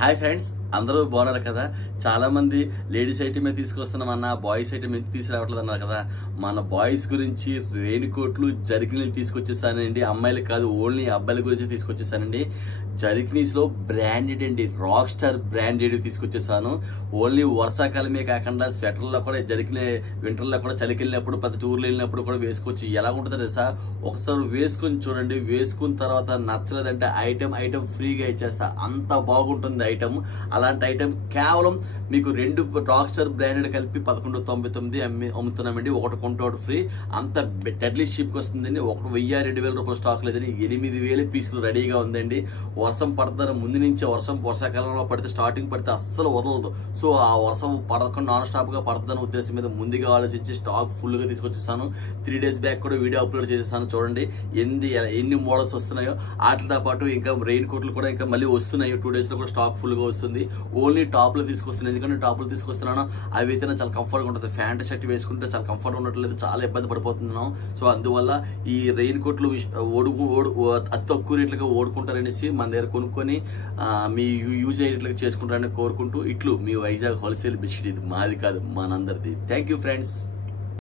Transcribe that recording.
Hi friends, అందరూ బాగున్నారు కదా. చాలా మంది లేడీస్ ఐటమే తీసుకొస్తున్నామన్నా, బాయ్స్ ఐటమ్ ఎందుకు తీసుకురావట్లేదు అన్నారు కదా. మన బాయ్స్ గురించి రెయిన్ కోట్లు, జర్కినీలు తీసుకొచ్చేసానండి. అమ్మాయిలకు కాదు, ఓన్లీ అబ్బాయిల గురించి తీసుకొచ్చేసానండి. జర్కినీస్ లో బ్రాండెడ్ అండి, రాక్ స్టార్ బ్రాండెడ్ తీసుకొచ్చేసాను. ఓన్లీ వర్షాకాలమే కాకుండా స్వెటర్లో కూడా, జర్కిన్ వింటర్ లో కూడా, చలికి వెళ్ళినప్పుడు, పెద్ద టూర్లు వెళ్ళినప్పుడు కూడా వేసుకోవచ్చు. ఎలా ఉంటుందో తెలుసా, ఒకసారి వేసుకుని చూడండి. వేసుకున్న తర్వాత నచ్చలేదంటే ఐటమ్ ఫ్రీగా ఇచ్చేస్తా, అంత బాగుంటుంది ఐటమ్. అలాంటి ఐటమ్ కేవలం మీకు 2 రాక్ స్టార్ బ్రాండెడ్ కలిపి 1199 అమ్ముతున్నామండి. ఒకటి కొంటే ఒకటి ఫ్రీ. అంత డెడ్లీ షిప్ వస్తుందండి. 1000-2000 రూపాయల స్టాక్ లేదని 8000 పీసులు రెడీగా ఉందండి. వర్షం పడుతున్న ముందు నుంచి వర్షాకాలంలో పడితే, స్టార్టింగ్ పడితే అస్సలు వదలదు. సో ఆ వర్షం పడకుండా నాన్ స్టాప్ గా పడుతుందన్న ఉద్దేశం మీద ముందుగా ఆలోచించి స్టాక్ ఫుల్ గా తీసుకొచ్చేసాను. 3 days బ్యాక్ కూడా వీడియో అప్లోడ్ చేసేసాను. చూడండి ఎన్ని మోడల్స్ వస్తున్నాయో. వాటితో పాటు ఇంకా రెయిన్ కోట్లు కూడా ఇంకా మళ్ళీ వస్తున్నాయి. 2 days లో కూడా స్టాక్ ఫుల్ గా వస్తుంది. ఓన్లీ టాప్ లో తీసుకొస్తున్నాను. ఎందుకంటే టాప్ లో తీసుకొస్తున్నాను, అవి అయితే చాలా కంఫర్ట్ గా ఉంటుంది. ప్యాంట్ షర్ట్ వేసుకుంటే చాలా కంఫర్ట్ ఉండట్లేదు, చాలా ఇబ్బంది పడిపోతున్నాం. సో అందువల్ల ఈ రెయిన్ కోట్లు అతి తక్కువ రేట్లుగా ఓడుకుంటారనేసి మన దగ్గర కొనుక్కొని మీ యూజ్ అయ్యేట్లుగా చేసుకుంటారని కోరుకుంటూ, ఇట్లు మీ వైజాగ్ హోల్సేల్ బిస్కెట్. ఇది మాది కాదు, మనందరిది. Thank you friends.